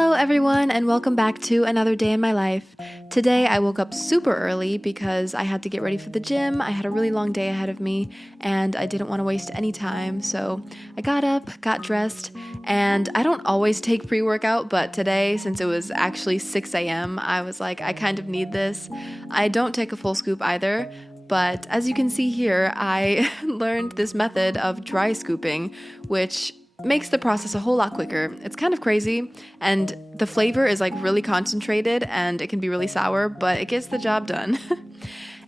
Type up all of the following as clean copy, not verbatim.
Hello everyone and welcome back to another day in my life. Today I woke up super early because I had to get ready for the gym. I had a really long day ahead of me and I didn't want to waste any time. So I got up, got dressed, and I don't always take pre-workout, but today, since it was actually 6 a.m., I was like, I kind of need this. I don't take a full scoop either, but as you can see here, I learned this method of dry scooping, which makes the process a whole lot quicker. It's kind of crazy, and the flavor is like really concentrated and it can be really sour, but it gets the job done.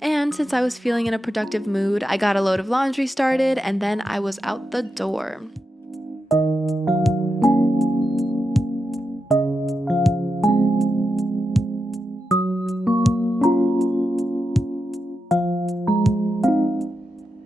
And since I was feeling in a productive mood, I got a load of laundry started and then I was out the door.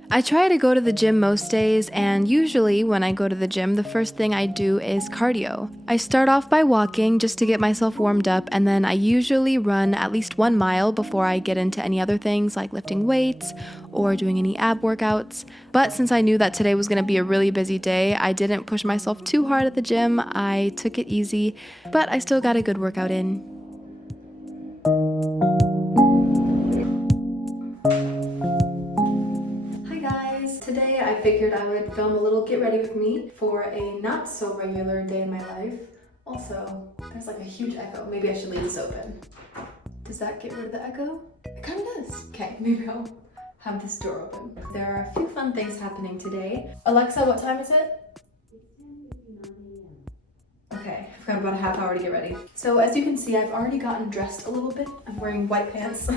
I try to go to the gym most days, and usually when I go to the gym, the first thing I do is cardio. I start off by walking just to get myself warmed up, and then I usually run at least 1 mile before I get into any other things like lifting weights or doing any ab workouts. But since I knew that today was going to be a really busy day, I didn't push myself too hard at the gym. I took it easy, but I still got a good workout in. Today I figured I would film a little get ready with me for a not so regular day in my life. Also, there's like a huge echo. Maybe I should leave this open. Does that get rid of the echo? It kind of does. Okay, maybe I'll have this door open. There are a few fun things happening today. Alexa, what time is it? Okay, I've got about a half hour to get ready. So as you can see, I've already gotten dressed a little bit. I'm wearing white pants.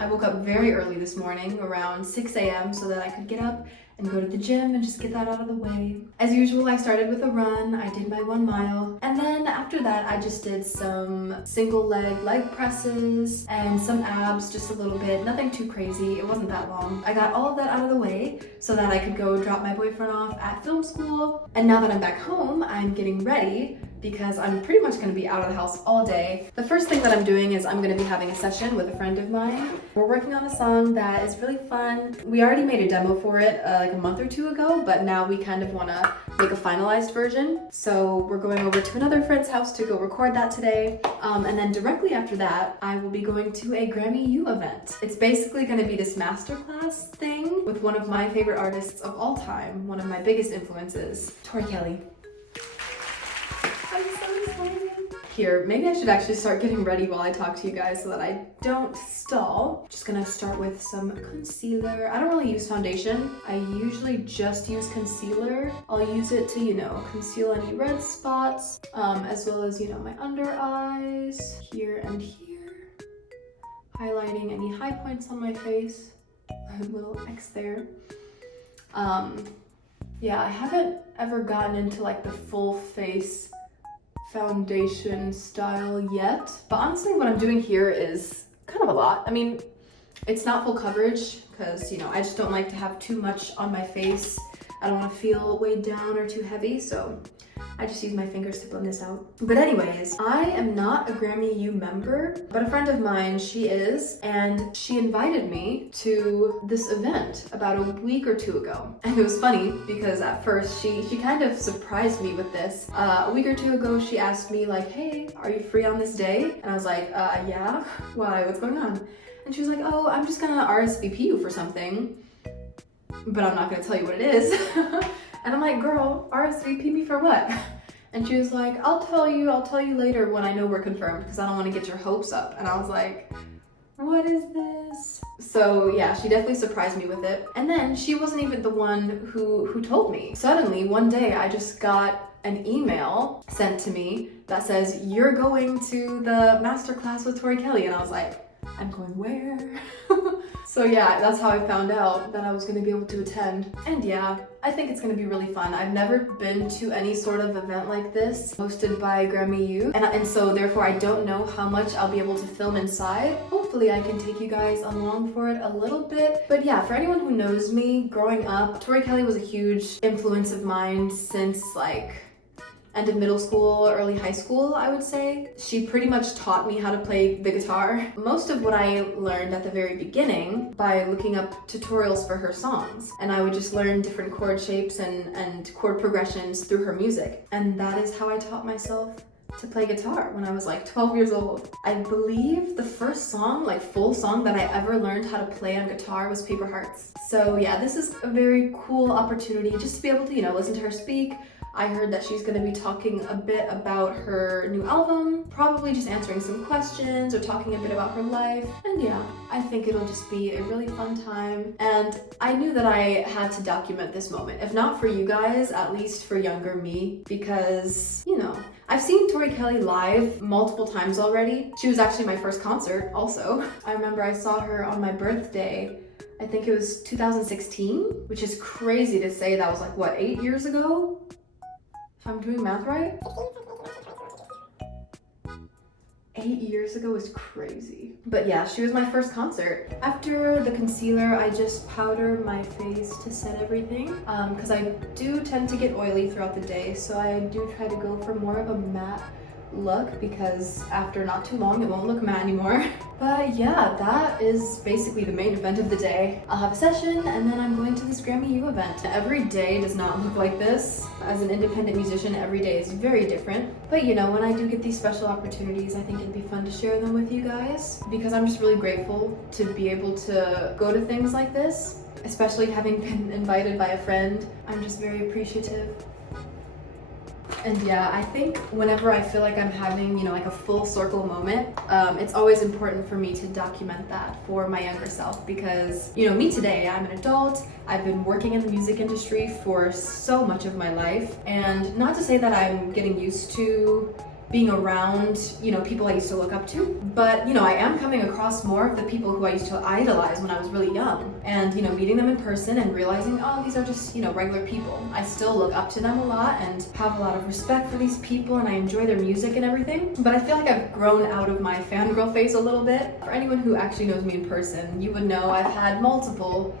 I woke up very early this morning, around 6 a.m. so that I could get up and go to the gym and just get that out of the way. As usual, I started with a run. I did my 1 mile. And then after that, I just did some single leg presses and some abs, just a little bit. Nothing too crazy. It wasn't that long. I got all of that out of the way so that I could go drop my boyfriend off at film school. And now that I'm back home, I'm getting ready because I'm pretty much going to be out of the house all day. The first thing that I'm doing is I'm going to be having a session with a friend of mine. We're working on a song that is really fun. We already made a demo for it like a month or two ago, but now we kind of want to make a finalized version. So we're going over to another friend's house to go record that today. And then directly after that, I will be going to a Grammy U event. It's basically going to be this masterclass thing with one of my favorite artists of all time, one of my biggest influences, Tori Kelly. I'm so excited. Here, maybe I should actually start getting ready while I talk to you guys so that I don't stall. Just gonna start with some concealer. I don't really use foundation. I usually just use concealer. I'll use it to, conceal any red spots, as well as, my under eyes, here and here. Highlighting any high points on my face. A little X there. Yeah, I haven't ever gotten into like the full face foundation style yet, but honestly what I'm doing here is kind of a lot. I mean, it's not full coverage because I just don't like to have too much on my face. I don't want to feel weighed down or too heavy, so I just use my fingers to blend this out. But anyways, I am not a Grammy U member, but a friend of mine, she is, and she invited me to this event about a week or two ago. And it was funny because at first she kind of surprised me with this. A week or two ago, she asked me like, hey, are you free on this day? And I was like, yeah, why, what's going on? And she was like, oh, I'm just gonna RSVP you for something, but I'm not gonna tell you what it is. And I'm like, girl, RSVP me for what? And she was like, I'll tell you later when I know we're confirmed because I don't want to get your hopes up. And I was like, what is this? So yeah, she definitely surprised me with it. And then she wasn't even the one who told me. Suddenly, one day, I just got an email sent to me that says, you're going to the masterclass with Tori Kelly. And I was like, I'm going where? So yeah, that's how I found out that I was gonna be able to attend. And yeah, I think it's gonna be really fun. I've never been to any sort of event like this hosted by Grammy U, and so therefore I don't know how much I'll be able to film inside. Hopefully I can take you guys along for it a little bit. But yeah, for anyone who knows me, growing up, Tori Kelly was a huge influence of mine since like end of middle school, early high school, I would say. She pretty much taught me how to play the guitar. Most of what I learned at the very beginning by looking up tutorials for her songs. And I would just learn different chord shapes and chord progressions through her music. And that is how I taught myself to play guitar when I was like 12 years old. I believe the first song, like full song that I ever learned how to play on guitar was Paper Hearts. So yeah, this is a very cool opportunity just to be able to, you know, listen to her speak. I heard that she's gonna be talking a bit about her new album, probably just answering some questions or talking a bit about her life. And yeah, I think it'll just be a really fun time. And I knew that I had to document this moment, if not for you guys, at least for younger me, because, you know, I've seen Tori Kelly live multiple times already. She was actually my first concert also. I remember I saw her on my birthday. I think it was 2016, which is crazy to say that was like, what, 8 years ago? If I'm doing math right? 8 years ago is crazy. But yeah, she was my first concert. After the concealer, I just powder my face to set everything. Because I do tend to get oily throughout the day, so I do try to go for more of a matte look because after not too long, it won't look matte anymore. But yeah, that is basically the main event of the day. I'll have a session and then I'm going to this Grammy U event. Every day does not look like this. As an independent musician, every day is very different. But you know, when I do get these special opportunities, I think it'd be fun to share them with you guys because I'm just really grateful to be able to go to things like this, especially having been invited by a friend. I'm just very appreciative. And yeah, I think whenever I feel like I'm having, you know, like a full circle moment, it's always important for me to document that for my younger self because, you know, me today, I'm an adult. I've been working in the music industry for so much of my life. And not to say that I'm getting used to being around, you know, people I used to look up to, but, you know, I am coming across more of the people who I used to idolize when I was really young. And, you know, meeting them in person and realizing, oh, these are just, you know, regular people. I still look up to them a lot and have a lot of respect for these people and I enjoy their music and everything. But I feel like I've grown out of my fangirl phase a little bit. For anyone who actually knows me in person, you would know I've had multiple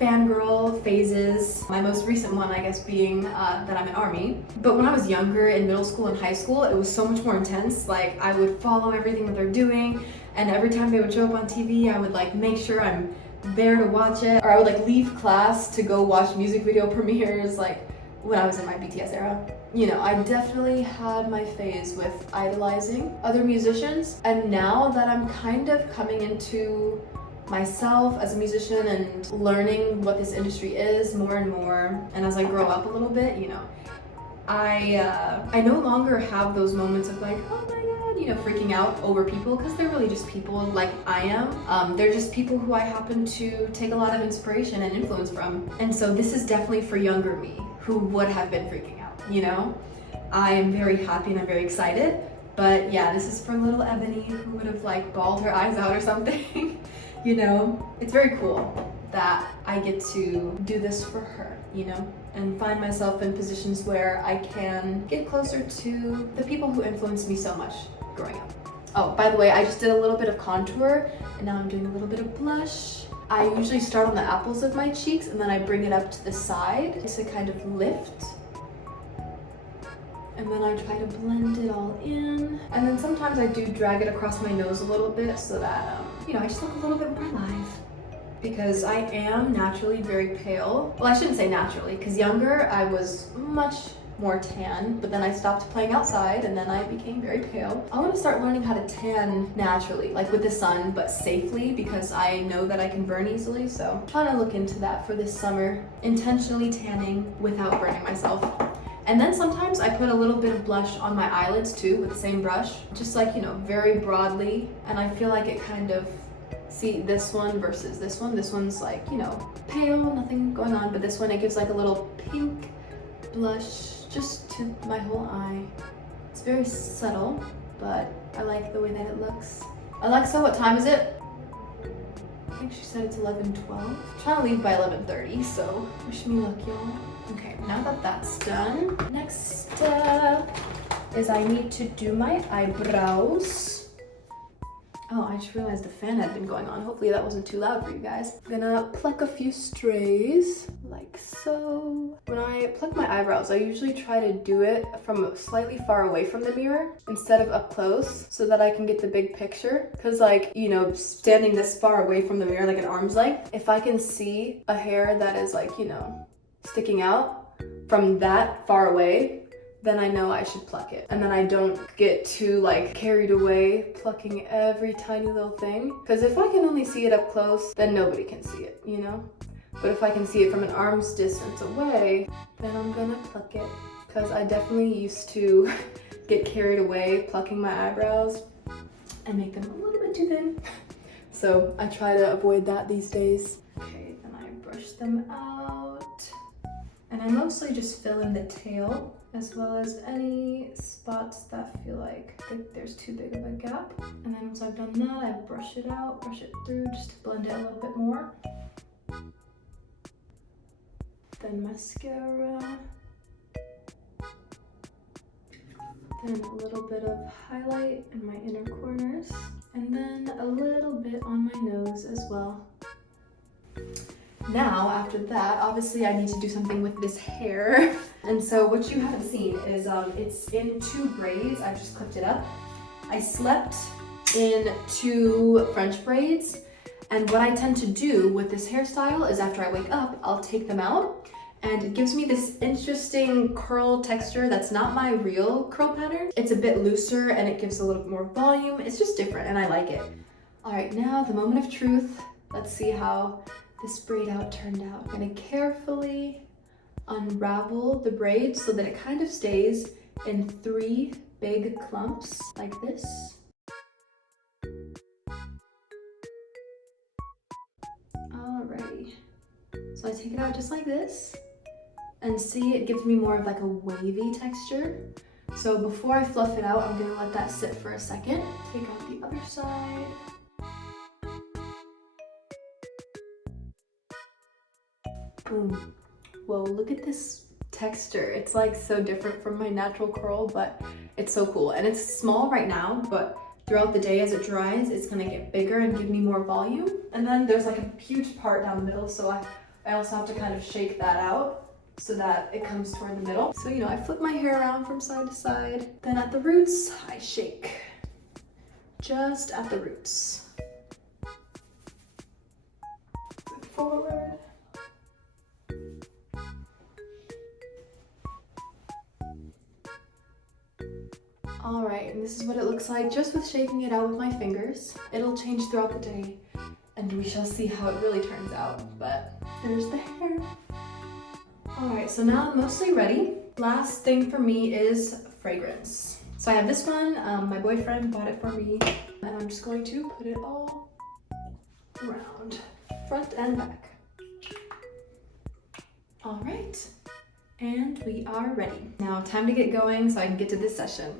fangirl phases. My most recent one, I guess, being that I'm in Army. But when I was younger, in middle school and high school, it was so much more intense. Like, I would follow everything that they're doing, and every time they would show up on TV, I would like make sure I'm there to watch it. Or I would like leave class to go watch music video premieres, like when I was in my BTS era. You know, I definitely had my phase with idolizing other musicians, and now that I'm kind of coming into myself as a musician and learning what this industry is more and more, and as I grow up a little bit, you know, I no longer have those moments of like, oh my god, you know, freaking out over people, because they're really just people like I am. They're just people who I happen to take a lot of inspiration and influence from. And so this is definitely for younger me who would have been freaking out, you know? I am very happy and I'm very excited, but yeah, this is for little Ebony who would have like bawled her eyes out or something. You know, it's very cool that I get to do this for her, you know, and find myself in positions where I can get closer to the people who influenced me so much growing up. Oh, by the way, I just did a little bit of contour and now I'm doing a little bit of blush. I usually start on the apples of my cheeks and then I bring it up to the side to kind of lift. And then I try to blend it all in. And then sometimes I do drag it across my nose a little bit so that, you know, I just look a little bit more alive. Because I am naturally very pale. Well, I shouldn't say naturally, because younger I was much more tan, but then I stopped playing outside and then I became very pale. I want to start learning how to tan naturally, like with the sun, but safely, because I know that I can burn easily, so I'm trying to look into that for this summer. Intentionally tanning without burning myself. And then sometimes I put a little bit of blush on my eyelids too with the same brush, just like, you know, very broadly. And I feel like it kind of, see this one versus this one. This one's like, you know, pale, nothing going on, but this one, it gives like a little pink blush just to my whole eye. It's very subtle, but I like the way that it looks. Alexa, what time is it? I think she said it's 11:12. I'm trying to leave by 11:30, so wish me luck, y'all. Okay, now that that's done, next step is I need to do my eyebrows. Oh, I just realized the fan had been going on. Hopefully that wasn't too loud for you guys. I'm gonna pluck a few strays, like so. When I pluck my eyebrows, I usually try to do it from slightly far away from the mirror instead of up close so that I can get the big picture. Cause like, you know, standing this far away from the mirror, like an arm's length, if I can see a hair that is like, you know, sticking out from that far away, then I know I should pluck it. And then I don't get too like carried away plucking every tiny little thing. Because if I can only see it up close, then nobody can see it, you know? But if I can see it from an arm's distance away, then I'm gonna pluck it. Because I definitely used to get carried away plucking my eyebrows and make them a little bit too thin. So I try to avoid that these days. Okay, then I brush them out. And I mostly just fill in the tail, as well as any spots that feel like there's too big of a gap. And then once I've done that, I brush it out, brush it through just to blend it a little bit more. Then mascara. Then a little bit of highlight in my inner corners. And then a little bit on my nose as well. Now, after that, obviously I need to do something with this hair. And so what you haven't seen is it's in 2 braids. I just clipped it up. I slept in 2 French braids. And what I tend to do with this hairstyle is after I wake up, I'll take them out. And it gives me this interesting curl texture that's not my real curl pattern. It's a bit looser and it gives a little bit more volume. It's just different and I like it. All right, now the moment of truth. Let's see how this braid out turned out. I'm gonna carefully unravel the braid so that it kind of stays in 3 big clumps like this. Alrighty, so I take it out just like this. And see, it gives me more of like a wavy texture. So before I fluff it out, I'm gonna let that sit for a second. Take out the other side. Boom. Whoa, look at this texture. It's like so different from my natural curl, but it's so cool. And it's small right now, but throughout the day as it dries, it's gonna get bigger and give me more volume. And then there's like a huge part down the middle, so I also have to kind of shake that out so that it comes toward the middle. So, you know, I flip my hair around from side to side. Then at the roots, I shake. Just at the roots. Forward. All right, and this is what it looks like just with shaking it out with my fingers. It'll change throughout the day and we shall see how it really turns out. But there's the hair. All right, so now I'm mostly ready. Last thing for me is fragrance. So I have this one, my boyfriend bought it for me, and I'm just going to put it all around, front and back. All right, and we are ready. Now time to get going so I can get to this session.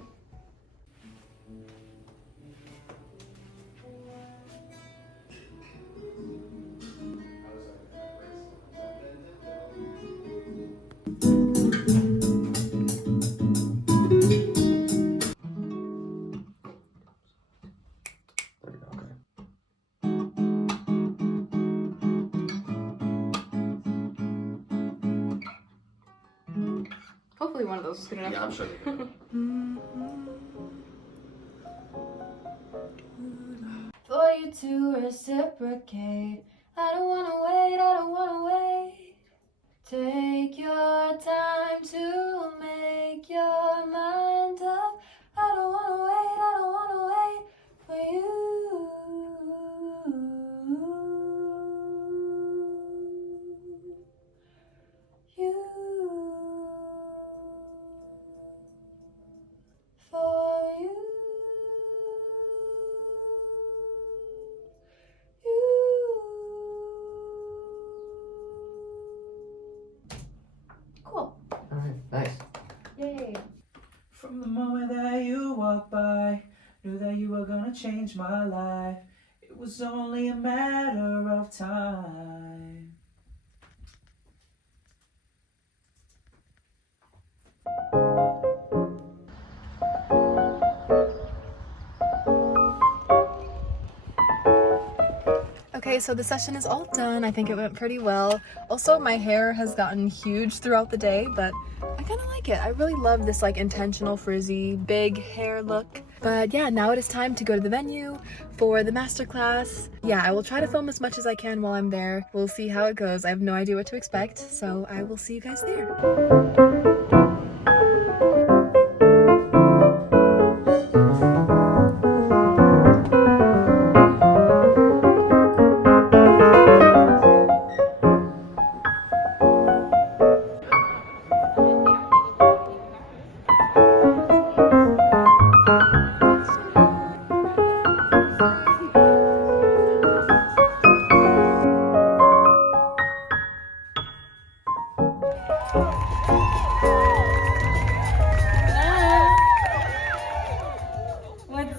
Hopefully one of those is good enough. Yeah, I'm sure they're good. For you to reciprocate, I don't wanna wait, I don't wanna wait. Take your time to make your mind up. I don't wanna wait, I don't wanna wait for you. For you. Cool. Alright, nice. Yay. From the moment that you walked by, knew that you were gonna change my life. It was only a matter of time. Okay, so the session is all done. I think it went pretty well. Also, my hair has gotten huge throughout the day, but I kind of like it. I really love this like intentional frizzy, big hair look. But yeah, now it is time to go to the venue for the masterclass. Yeah, I will try to film as much as I can while I'm there. We'll see how it goes. I have no idea what to expect, so I will see you guys there.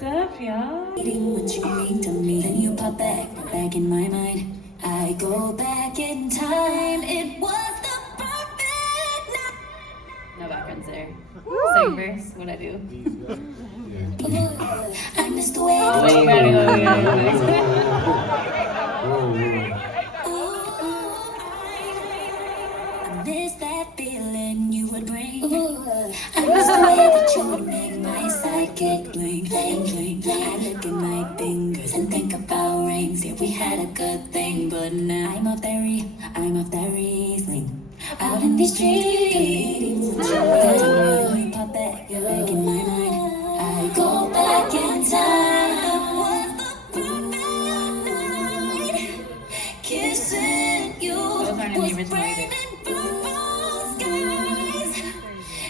stuff, y'all. What you mean to me? Then you pop back in my mind. I go back in time. It was the perfect night. No backgrounds there. Same verse. What I do? I miss the way Oh, that you gotta go. You gotta I miss that feeling you would bring. I miss the way that you would make my sidekick blink, blink, blink. I look at my fingers and think about rings. Yeah, we had a good thing, but now I'm off that Riesling. Out in these streets, you pop back in my mind. I go back in time. Was the perfect night. Kissing you Those aren't in the was original either. raining purple skies.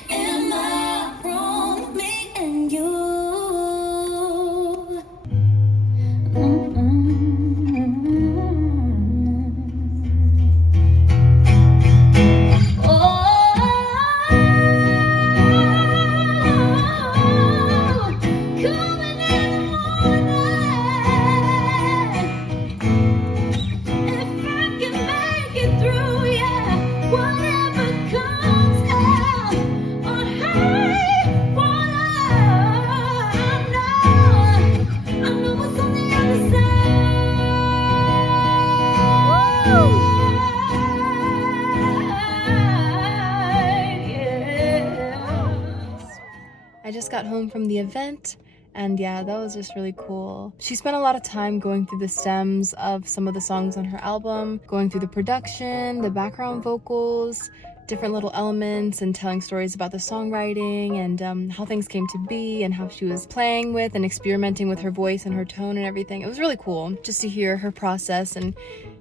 Am I wrong? Me and you. I just got home from the event, and yeah, that was just really cool. She spent a lot of time going through the stems of some of the songs on her album, going through the production, the background vocals, different little elements, and telling stories about the songwriting and how things came to be and how she was playing with and experimenting with her voice and her tone and everything. It was really cool just to hear her process and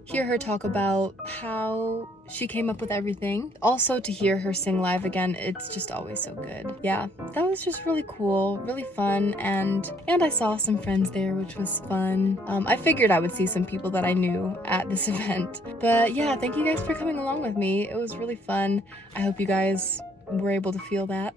hear her talk about how she came up with everything. Also to hear her sing live again, it's just always so good. Yeah, that was just really cool, really fun, and I saw some friends there, which was fun. I figured I would see some people that I knew at this event. But yeah, thank you guys for coming along with me. It was really fun. I hope you guys were able to feel that.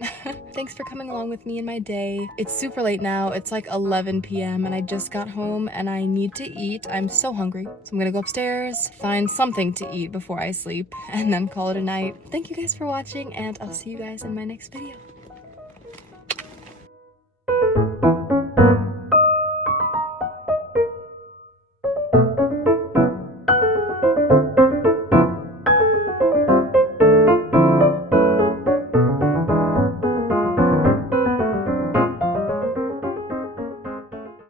Thanks for coming along with me in my day. It's super late now. It's like 11 p.m. and I just got home and I need to eat. I'm so hungry. So I'm gonna go upstairs, find something to eat before I sleep, and then call it a night. Thank you guys for watching, and I'll see you guys in my next video.